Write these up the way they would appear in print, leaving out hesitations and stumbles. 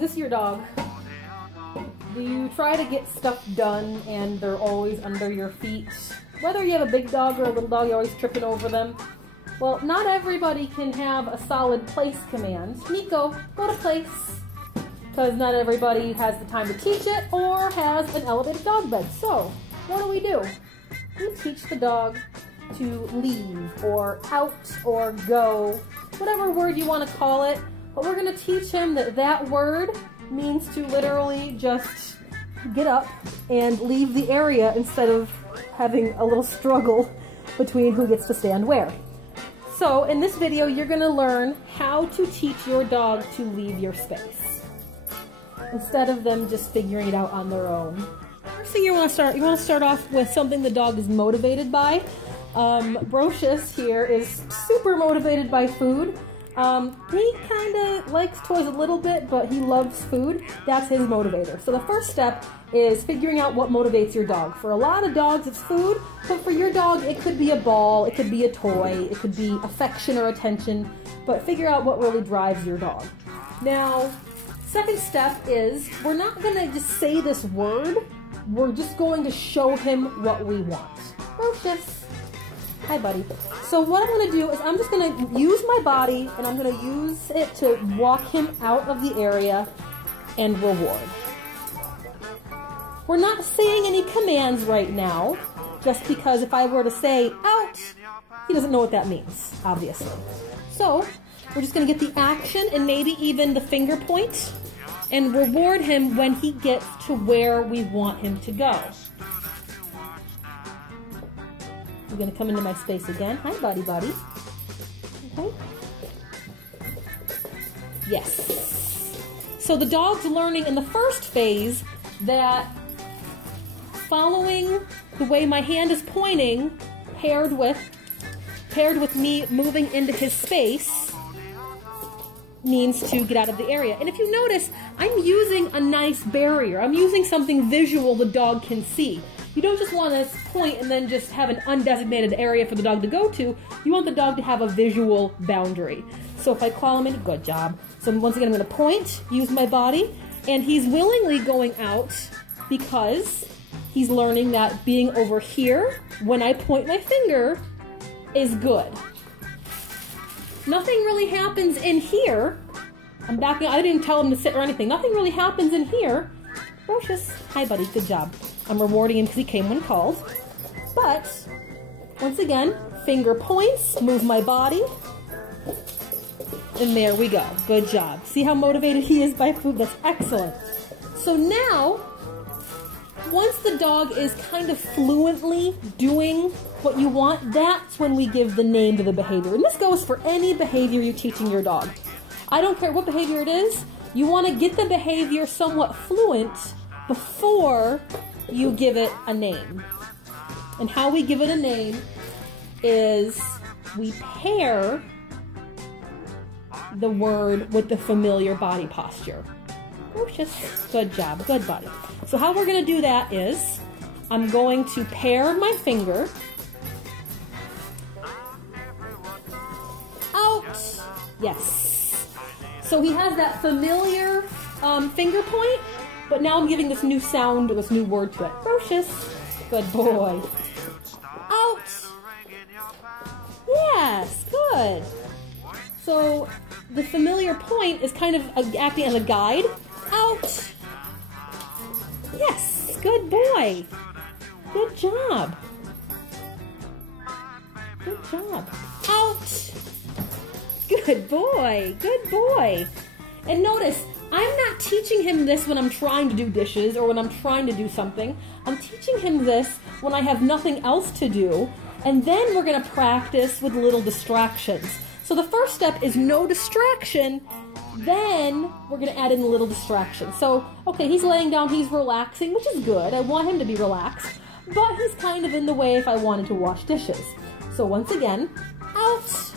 Is this your dog? Do you try to get stuff done and they're always under your feet? Whether you have a big dog or a little dog, you're always tripping over them. Well, not everybody can have a solid place command. Nico, go to place. Because not everybody has the time to teach it or has an elevated dog bed. So, what do? We teach the dog to leave or out or go, whatever word you want to call it. But we're going to teach him that that word means to literally just get up and leave the area instead of having a little struggle between who gets to stand where. So in this video, you're going to learn how to teach your dog to leave your space instead of them just figuring it out on their own. First thing you want to start off with something the dog is motivated by. Brocious here is super motivated by food. He kind of likes toys a little bit, but he loves food. That's his motivator. So the first step is figuring out what motivates your dog. For a lot of dogs, it's food, but for your dog, it could be a ball, it could be a toy, it could be affection or attention, but figure out what really drives your dog. Now, second step is we're not going to just say this word, we're just going to show him what we want. Brocious. Hi, buddy. So what I'm going to do is I'm just going to use my body and I'm going to use it to walk him out of the area and reward. We're not saying any commands right now, just because if I were to say out, he doesn't know what that means, obviously. So we're just going to get the action and maybe even the finger point and reward him when he gets to where we want him to go. I'm going to come into my space again. Hi, buddy. Okay. Yes. So the dog's learning in the first phase that following the way my hand is pointing, paired with me moving into his space, means to get out of the area. And if you notice, I'm using a nice barrier. I'm using something visual the dog can see. You don't just want to point and then just have an undesignated area for the dog to go to. You want the dog to have a visual boundary. So if I call him in, good job. So once again, I'm going to point, use my body, and he's willingly going out because he's learning that being over here, when I point my finger, is good. Nothing really happens in here. I'm backing, I didn't tell him to sit or anything. Nothing really happens in here. Brocious. Hi, buddy. Good job. I'm rewarding him because he came when called. But, once again, finger points, move my body, and there we go. Good job. See how motivated he is by food? That's excellent. So now, once the dog is kind of fluently doing what you want, that's when we give the name to the behavior. And this goes for any behavior you're teaching your dog. I don't care what behavior it is, you want to get the behavior somewhat fluent before you give it a name. And how we give it a name is we pair the word with the familiar body posture. Brocious. Good job. Good buddy. So how we're going to do that is I'm going to pair my finger out. Yes. So he has that familiar finger point, but now I'm giving this new sound or this new word to it. Brocious. Good boy. Out. Yes. Good. So the familiar point is kind of acting as a guide. Out. Yes. Good boy. Good job. Good job. Out. Good boy. Good boy. And notice, I'm not teaching him this when I'm trying to do dishes or when I'm trying to do something. I'm teaching him this when I have nothing else to do. And then we're going to practice with little distractions. So the first step is no distraction. Then we're going to add in a little distraction. So, okay, he's laying down, he's relaxing, which is good. I want him to be relaxed. But he's kind of in the way if I wanted to wash dishes. So once again, out.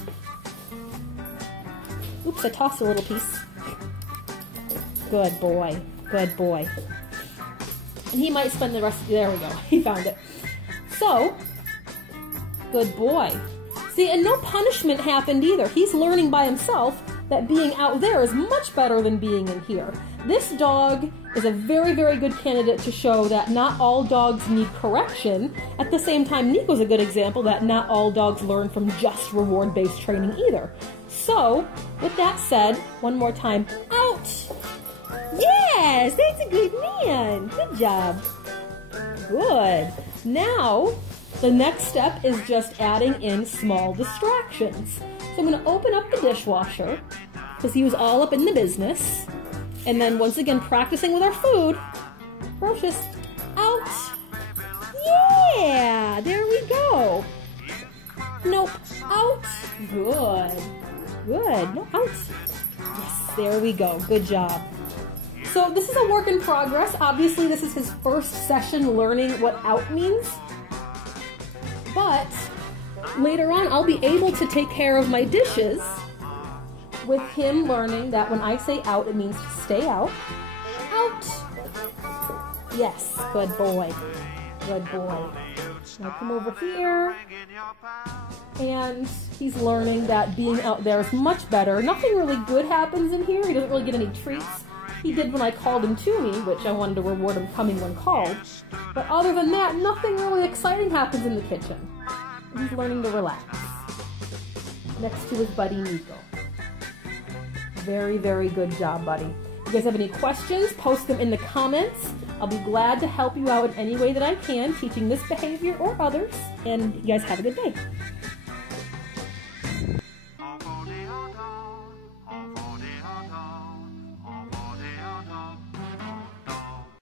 Oops, I tossed a little piece. Good boy. Good boy. And he might spend the rest, there we go. He found it. So, good boy. See, and no punishment happened either. He's learning by himself that being out there is much better than being in here. This dog is a very, very good candidate to show that not all dogs need correction. At the same time, Nico's a good example that not all dogs learn from just reward-based training either. So, with that said, one more time, out! Yes, that's a good man. Good job. Good. Now, the next step is just adding in small distractions. So I'm going to open up the dishwasher, because he was all up in the business. And then once again, practicing with our food. Ferocious. Out. Yeah, there we go. Nope. Out. Good. Good. No, out. Yes, there we go. Good job. So this is a work in progress. Obviously, this is his first session learning what out means. But later on, I'll be able to take care of my dishes with him learning that when I say out, it means to stay out. Out. Yes, good boy. Good boy. Now come over here. And he's learning that being out there is much better. Nothing really good happens in here. He doesn't really get any treats. He did when I called him to me, which I wanted to reward him coming when called. But other than that, nothing really exciting happens in the kitchen. He's learning to relax. Next to his buddy Nico. Very, very good job, buddy. If you guys have any questions, post them in the comments. I'll be glad to help you out in any way that I can, teaching this behavior or others. And you guys have a good day.